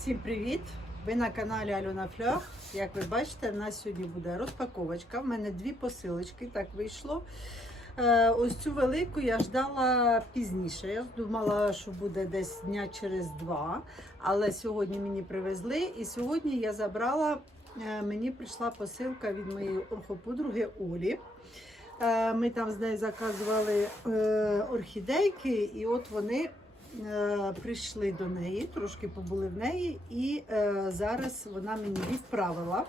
Всім привіт! Ви на каналі Альона Фльох. Як ви бачите, в нас сьогодні буде розпаковочка. В мене дві посилочки, так вийшло. Е, Ось цю велику я ждала пізніше. Я думала, що буде десь дня через два. Але сьогодні мені привезли, і сьогодні я забрала. е, Мені прийшла посилка від моєї орхоподруги Олі. Е, Ми там з нею заказували орхідейки, і от вони прийшли до неї, трошки побули в неї, і е, зараз вона мені відправила.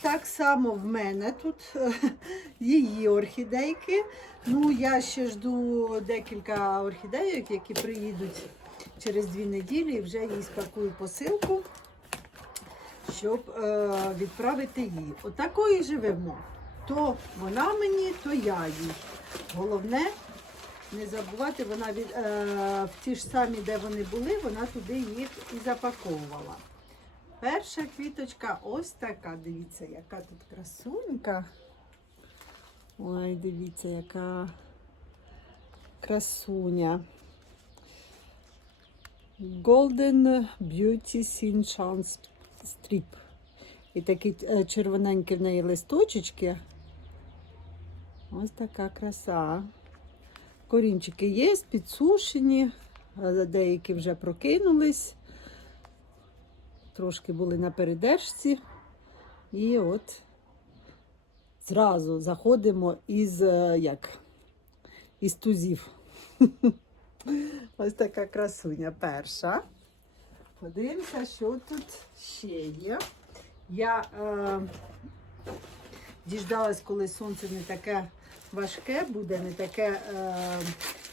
Так само в мене тут е, її орхідейки. Ну, я ще жду декілька орхідейок, які приїдуть через дві неділі, і вже їй спакую посилку, щоб е, відправити їй. Отакої живемо. То вона мені, то я їй. Головне не забувати, вона від, е, в ті ж самі, де вони були, вона туди їх і запаковувала. Перша квіточка ось така. Дивіться, яка тут красунька. Ой, дивіться, яка красуня. Golden Beauty Sin Chance Strip. І такі е, червоненькі в неї листочечки. Ось така краса. Корінчики є, підсушені, деякі вже прокинулись, трошки були на передержці. І от зразу заходимо із е, як? Із тузів. Ось така красуня перша. Подивимося, що тут ще є. Я е, діждалась, коли сонце не таке важке буде, не таке е,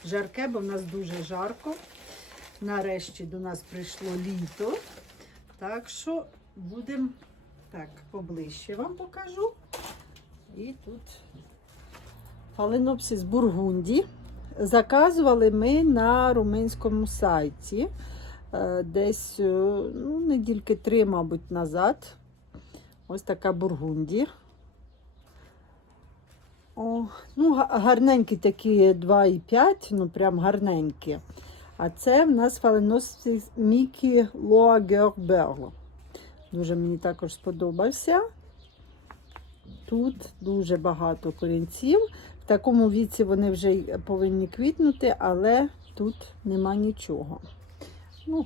жарке, бо в нас дуже жарко. Нарешті до нас прийшло літо. Так що будемо так, поближче вам покажу. І тут фаленопсис бургунді. Заказували ми на румунському сайті. е, Десь е, ну, недільки три, мабуть, назад. Ось така бургунді. О, ну, гарненькі такі 2,5, ну прям гарненькі. А це в нас фаленосис Мікі Лоагер Берло. Дуже мені також сподобався. Тут дуже багато корінців. В такому віці вони вже повинні квітнути, але тут нема нічого. Ну,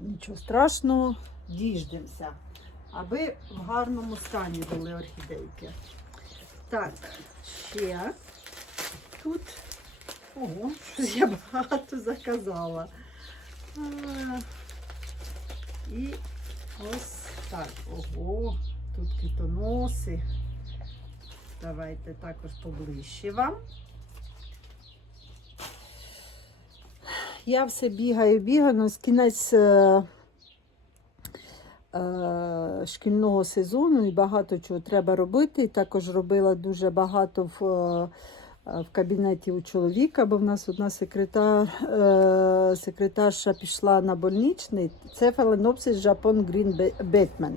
нічого страшного, діждемося, аби в гарному стані були орхідейки. Так, ще тут. Ого, щось я багато заказала. І ось так. Ого, тут квітоноси. Давайте також поближче вам. Я все бігаю, бігаю, ну, з кінець е, шкільного сезону і багато чого треба робити. Також робила дуже багато в, е, в кабінеті у чоловіка, бо в нас одна секретар, е, секретарша пішла на больничний. Це фаленопсис Жапон Грін Бетмен.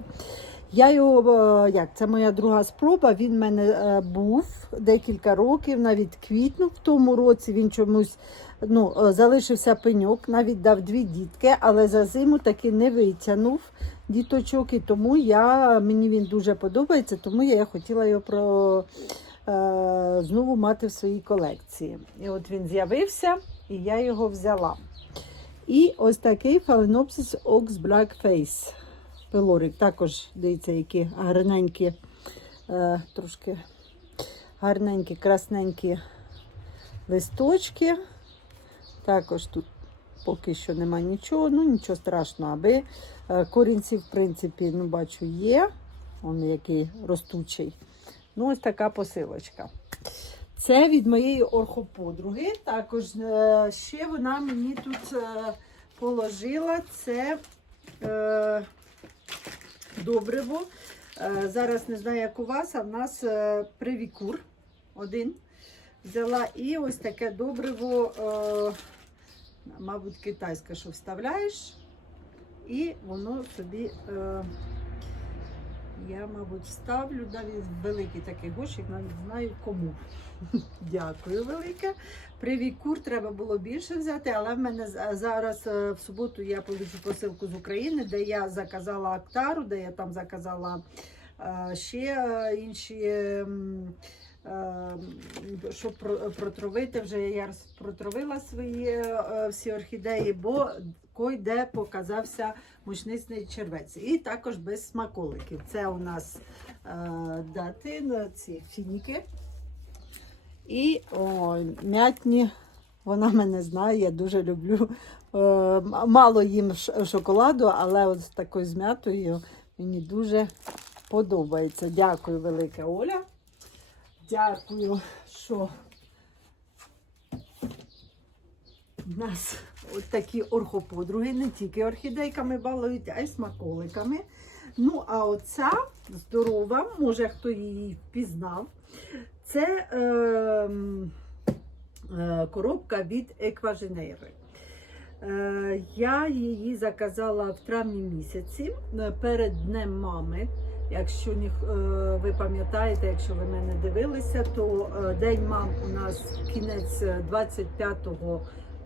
Я його, е, як це моя друга спроба. Він в мене е, був декілька років, навіть квітнув в тому році. Він чомусь ну, е, залишився пеньок, навіть дав дві дітки, але за зиму таки не витягнув діточок. І тому я, мені він дуже подобається, тому я хотіла його про, знову мати в своїй колекції. І от він з'явився, і я його взяла. І ось такий Phalaenopsis Ox Black Face пилорик. Також дивіться, які гарненькі, е, трошки гарненькі, красненькі листочки. Також тут поки що нема нічого, ну нічого страшного, аби е, корінці, в принципі, ну, бачу, є. Он який ростучий. Ну, ось така посилочка. Це від моєї орхоподруги. Також е, ще вона мені тут е, положила це е, добриво. Е, зараз не знаю, як у вас, а в нас е, привікур один взяла. І ось таке добриво, е, мабуть, китайське, що э, Е, э, э, вставляєш, і воно собі е, я, мабуть, ставлю навіть великий такий горщик, навіть знаю кому. Дякую велике. Привіт, кур треба було більше взяти, але в мене зараз е, в суботу я получу посилку з України, де я заказала актару, де я там заказала е, ще е, інші. Щоб про- протравити, вже я протравила свої всі орхідеї, бо кой-де показався мучнисний червець. І також без смаколиків. Це у нас е, дати ці фініки. І ой, м'ятні, вона мене знає, я дуже люблю. Е, мало їм шоколаду, але от з такою з м'ятою мені дуже подобається. Дякую, велике Оля. Дякую, що нас такі орхоподруги, не тільки орхідейками балують, а й смаколиками. Ну, а оця здорова, може хто її впізнав. Це е, е, коробка від Екваженейри. Е, я її заказала в травні місяці е, перед Днем мами. Якщо е, ви пам'ятаєте, якщо ви мене дивилися, то е, День мам у нас кінець е, 25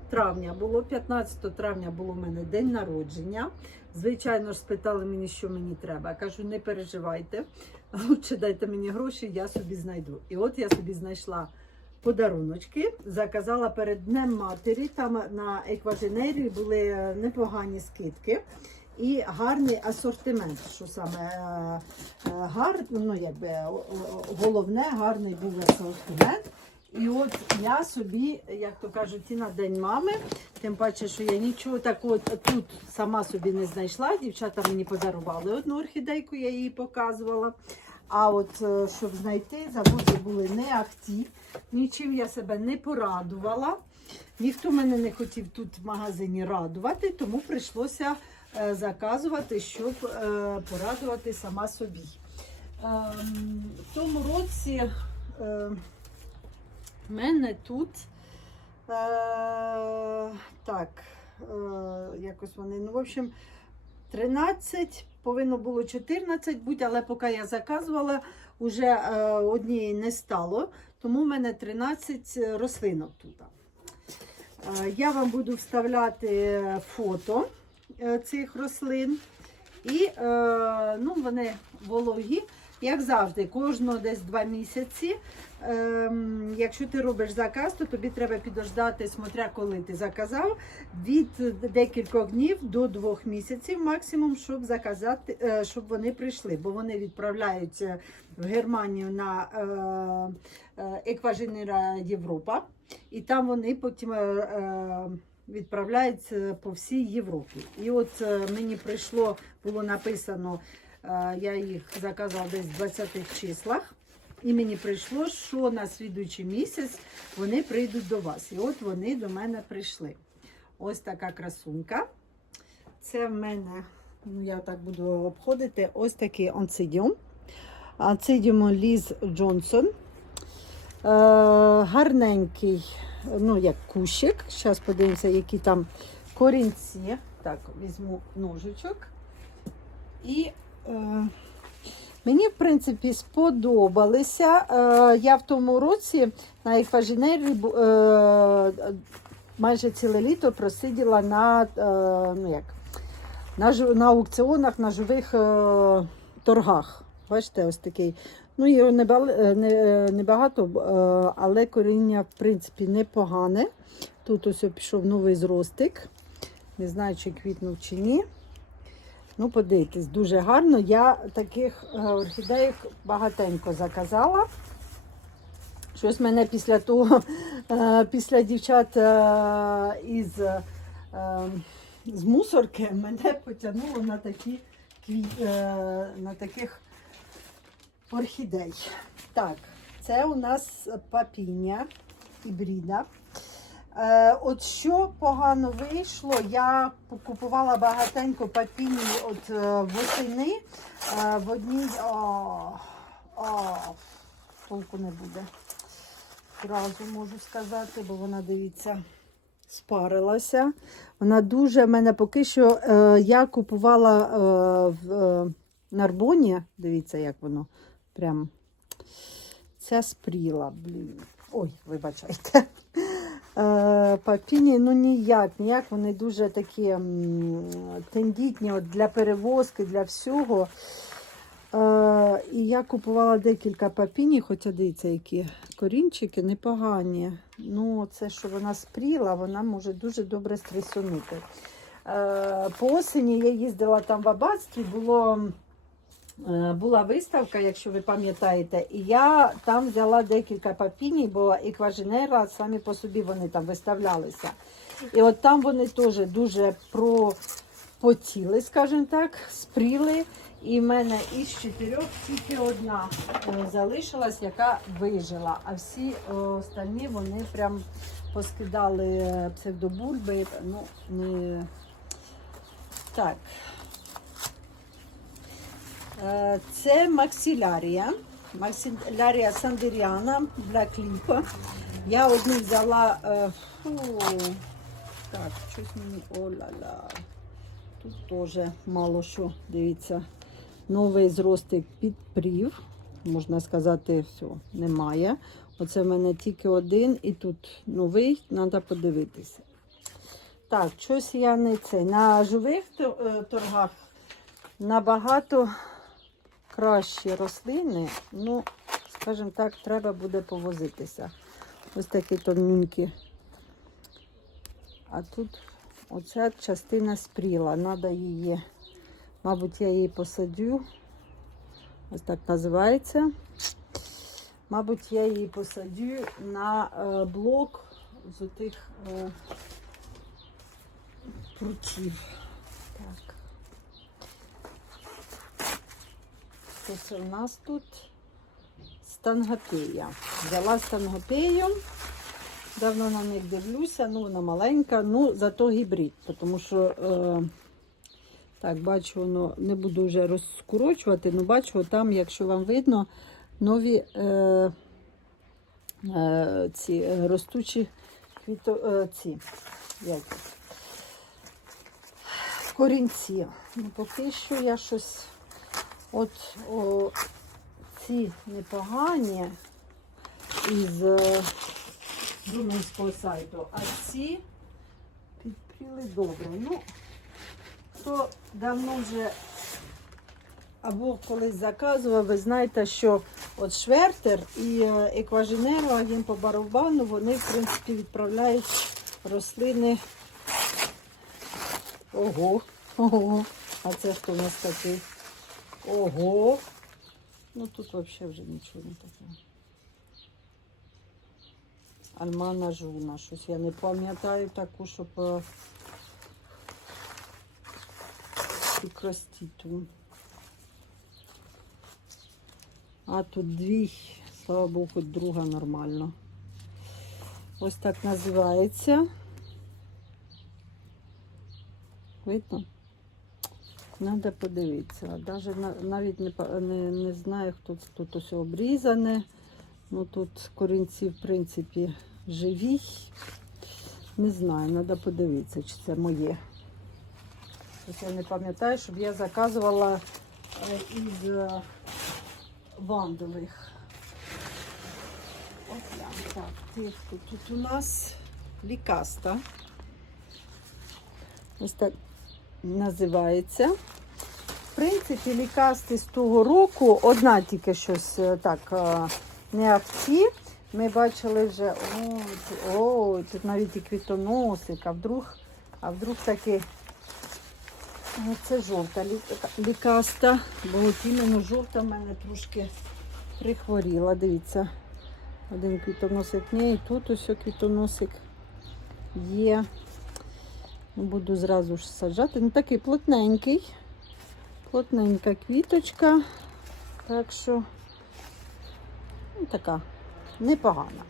травня було. 15 травня було в мене день народження. Звичайно ж, спитали мені, що мені треба. Я кажу, не переживайте. Лучше дайте мені гроші, я собі знайду. І от я собі знайшла подаруночки, заказала перед Днем матері. Там на екваженері були е, непогані скидки і гарний асортимент. Що саме е, е, гар, ну якби головне, гарний був асортимент. І от я собі, як то кажуть, і на день мами, тим паче, що я нічого такого тут сама собі не знайшла. Дівчата мені подарували одну орхідейку, я її показувала. А от е, щоб знайти, заводи були не ахті, нічим я себе не порадувала. Ніхто мене не хотів тут в магазині радувати, тому прийшлося е, заказувати, щоб е, порадувати сама собі. Ем, в тому році в мене тут е, так, е, якось вони, ну, в общем, 13, повинно було 14 бути, але поки я заказувала, вже е, однієї не стало, тому в мене 13 рослинок тут. Е, Я вам буду вставляти фото е, цих рослин. І е, ну, вони вологі, як завжди, кожного десь два місяці. Ем, якщо ти робиш заказ, то тобі треба підождати, смотря коли ти заказав, від декількох днів до двох місяців максимум, щоб заказати, е, щоб вони прийшли, бо вони відправляються в Германію на е, е, Екваженера Європа, і там вони потім. е, е, відправляються по всій Європі. І от е, мені прийшло, було написано, е, я їх заказала десь в 20-х числах. І мені прийшло, що на слідуючий місяць вони прийдуть до вас. І от вони до мене прийшли. Ось така красунька. Це в мене, ну я так буду обходити, ось такий онцидіум. Онцидіум Ліз Джонсон. Е, гарненький, ну як кущик. Зараз подивимося, які там корінці. Так, візьму ножичок. І е, мені, в принципі, сподобалися. Е, я в тому році на екваженері е, майже ціле літо просиділа на, е, ну як, на, на аукціонах, на живих е, торгах. Бачите, ось такий. Ну, його е, небагато, е, але коріння, в принципі, непогане. Тут ось пішов новий зростик. Не знаю, чи квітнув чи ні. Ну, подивитись, дуже гарно. Я таких е, орхідеїв багатенько заказала. Щось мене після того, е, після дівчат е, із, з мусорки, мене потягнуло на такі на таких орхідей. Так, це у нас папіння гібрида. Е, от що погано вийшло, я купувала багатенько папіні от е, восени е, в одній. О, о, толку не буде. Зразу можу сказати, бо вона, дивіться, спарилася. Вона дуже мене поки що е, я купувала е, в. Е, нарбоні. Дивіться, як воно прям ця спріла, блін. Ой, вибачайте. Е, Папіні, ну ніяк, ніяк. Вони дуже такі тендітні от для перевозки, для всього. Е, і я купувала декілька папіній, хоча дивіться, які корінчики непогані. Ну, це, що вона спріла, вона може дуже добре стресонути. Е, по осені я їздила там в Аббатстві, було, була виставка, якщо ви пам'ятаєте, і я там взяла декілька папіній, бо екваженера самі по собі вони там виставлялися. І от там вони теж дуже пропотіли, скажімо так, спріли. І в мене із чотирьох тільки одна е, залишилась, яка вижила. А всі е, остальні вони прям поскидали е, псевдобульби. Ну, не... Так. Е, Це максилярія. Максилярія сандеріана для кліпа. Я одну взяла. е, Фу, так, щось мені. О-ла-ла. Тут теж мало що, дивіться. Новий зростик підпрів. Можна сказати, все, немає. Оце в мене тільки один і тут новий, треба подивитися. Так, щось я не це. На живих е, торгах набагато кращі рослини. Ну, скажімо так, треба буде повозитися. Ось такі тоненькі. А тут оця частина спріла. Треба її, мабуть, я її посадю. Ось так називається. Мабуть, я її посадю на е, блок з отих е, прутів. Так. Це в нас тут? Стангопея. Взяла стангопею. Давно на них дивлюся, ну вона маленька, ну зато гібрид, тому що е, так, бачу, воно не буду вже розкорочувати, але бачу, там, якщо вам видно, нові е, е, ці е, ростучі квіто, е, ці, як, корінці. Ну, поки що я щось от о, ці непогані із. е, сайту. А ці підпріли добре. Ну, хто давно вже або колись заказував, ви знаєте, що от Швертер і е, Екваженеро, агент по барабану, вони, в принципі, відправляють рослини. Ого, ого. А це хто у нас такий? Ого. Ну тут взагалі вже нічого не таке. Альмана Жуна. Щось я не пам'ятаю таку, щоб е, крастіту. А тут дві, слава Богу, друга нормально. Ось так називається. Видно? Надо подивитися. Даже навіть не, не, не знаю, хто тут ось обрізане. Ну тут корінці, в принципі, живі. Не знаю, треба подивитися, чи це моє. Ось я не пам'ятаю, щоб я заказувала е, із е, вандових. Ось. Так, тихо. Тут у нас лікаста. Ось так називається. В принципі, лікасти з того року одна тільки щось е, так е, не авці. Ми бачили вже, о, о, тут навіть і квітоносик, а вдруг, а вдруг таки це жовта лікаста, бо от іменно жовта в мене трошки прихворіла. Дивіться, один квітоносик ні, і тут ось квітоносик є. Буду зразу ж саджати. Ну такий плотненький, плотненька квіточка. Так що ну, така непогана.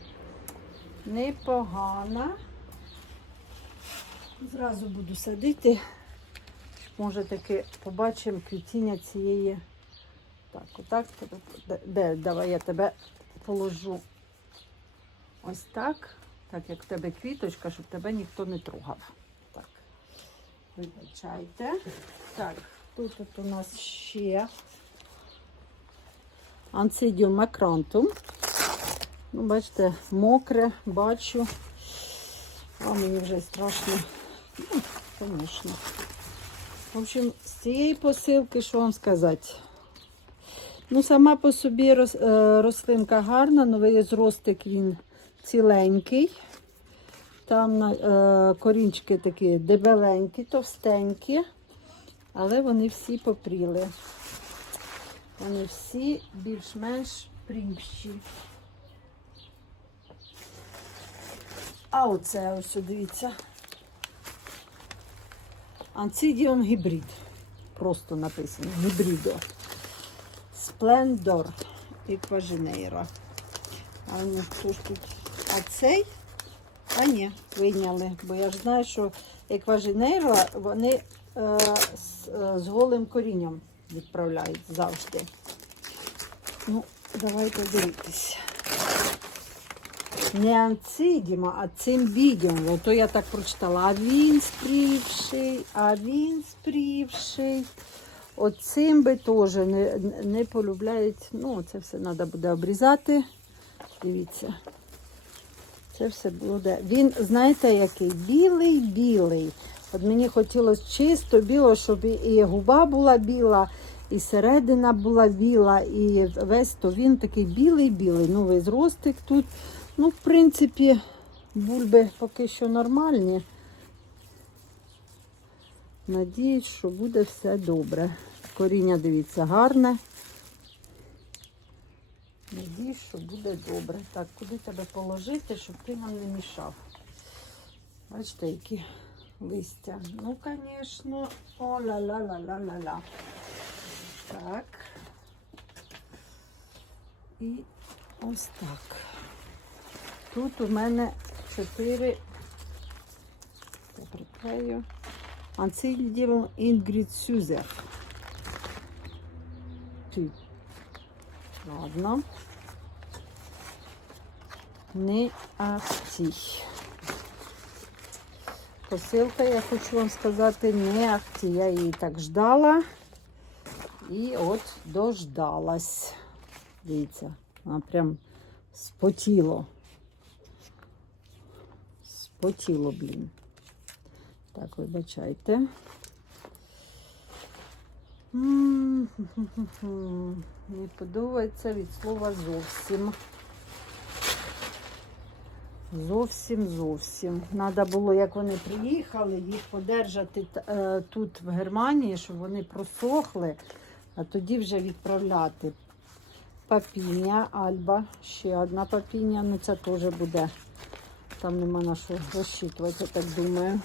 Непогана. Зразу буду садити. Може таки побачимо квітіння цієї. Так, отак. Де, давай я тебе положу. Ось так. Так як в тебе квіточка, щоб тебе ніхто не трогав. Вибачайте. Так, Тут тут у нас ще анцидіум макрантум. Ну, бачите, мокре, бачу. А мені вже страшно. Ну, звісно. В общем, з цієї посилки, що вам сказати? Ну, сама по собі е, рослинка гарна, новий зростик він ціленький. Там е, корінчики такі дебеленькі, товстенькі, але вони всі попріли. Вони всі більш-менш прівщі. А оце ось дивіться. Анцидіум гібрид. Просто написано. Гібридо. Сплендор і Екваженейра. А ну тут? А цей? А ні, вийняли. Бо я ж знаю, що екваженейра вони е, з, е, з голим корінням відправляють завжди. Ну, давайте дивитися. Не анцидіма, а цимбідіум. Ото я так прочитала. А він спрівший, а він спрівший. Оцим би теж не, не полюбляють. Ну, це все треба буде обрізати. Дивіться. Це все буде. Він, знаєте, який білий-білий. От мені хотілося чисто біло, щоб і- губа була біла, і середина була біла, і весь то він такий білий-білий. Новий зростик тут. Ну, в принципі, бульби поки що нормальні. Надіюсь, що буде все добре. Коріння, дивіться, гарне. Надіюсь, що буде добре. Так, куди тебе положити, щоб ти нам не мішав? Бачите, які листя. Ну, звісно, о ла ла ла ла ла ла Так. І ось так. Тут у мене чотири. Я приклею. Анцидіум Інгрід Сюзер. Ладно. Не ахті. Посилка, я хочу вам сказати, не ахті. Я її так ждала. І от дождалась. Дивіться, вона прям спотіло. Спотіло, блін. Так, вибачайте. Не подобається від слова зовсім. Зовсім, зовсім. Треба було, як вони приїхали, їх подержати е, тут в Германії, щоб вони просохли, а тоді вже відправляти. Папіння, Альба, ще одна папіння, ну це теж буде. Там нема на що розчитувати, я так думаю.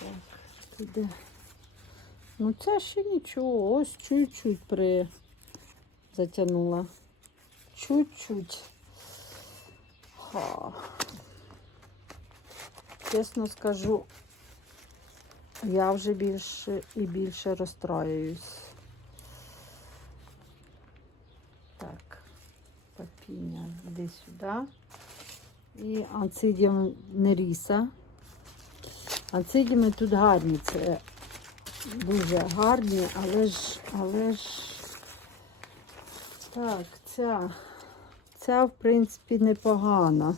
Так, іде. Ну це ще нічого, ось чуть-чуть при затягнула. Чуть-чуть. Чесно скажу, я вже більше і більше розстраююсь. Так, папіння, іди сюди. І анцидіум неріса. Анцидіуми тут гарні, це дуже гарні, але ж, але ж так, ця, ця, в принципі, непогана.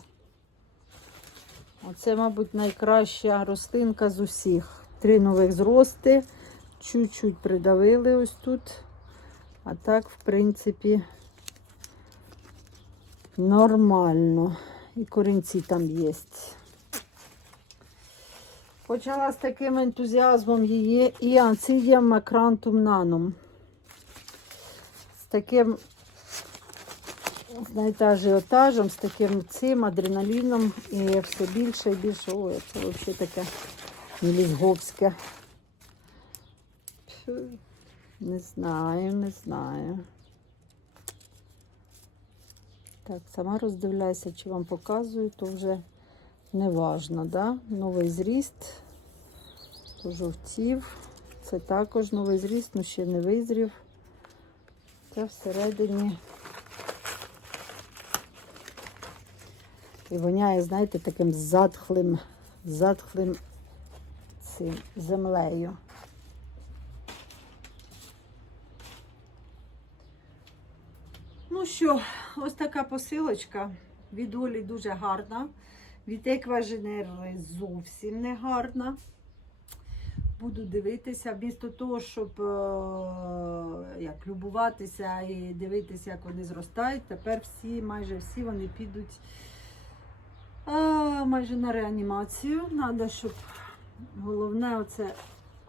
Оце, мабуть, найкраща рослинка з усіх. Три нових зрости. Чуть-чуть придавили ось тут. А так, в принципі, нормально. І корінці там є. Почала з таким ентузіазмом її і анцидіям макрантум нанум. З таким, знаєте, ажіотажем, з таким цим адреналіном і все більше і більше. Ой, це взагалі таке мілізговське. Не знаю, не знаю. Так, сама роздивляюся, чи вам показую, то вже не важно, да? Новий зріст, пожовтів. Це також новий зріст, але ще не визрів. Це всередині. І воняє, знаєте, таким затхлим, затхлим цим землею. Ну що, ось така посилочка. Від Олі дуже гарна. Від екваженери зовсім не гарна. Буду дивитися, вмісто того, щоб е, як, любуватися і дивитися, як вони зростають. Тепер всі, майже всі вони підуть е, майже на реанімацію. Треба, щоб головне оце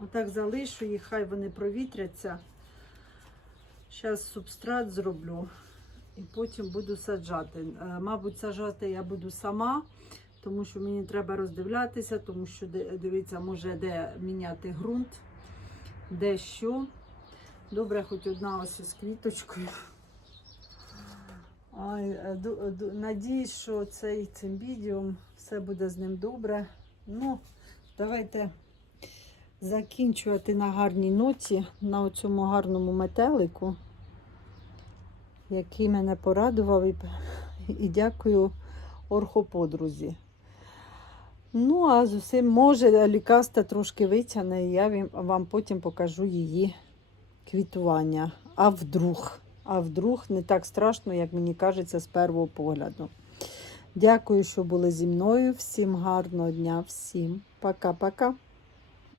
отак залишу їх, хай вони провітряться. Зараз субстрат зроблю і потім буду саджати. Е, Мабуть, саджати я буду сама, тому що мені треба роздивлятися, тому що дивіться, може де міняти ґрунт, де що. Добре, хоч одна ось із квіточкою. Е, ду- Надіюсь, що цей цимбідіум все буде з ним добре. Ну, давайте закінчувати на гарній ноті, на цьому гарному метелику, який мене порадував. І, і дякую орхоподрузі. Ну, а з усім, може, лікаста трошки витягне, і я вам потім покажу її квітування. А вдруг? А вдруг не так страшно, як мені кажеться, з першого погляду. Дякую, що були зі мною. Всім гарного дня, всім пока-пока.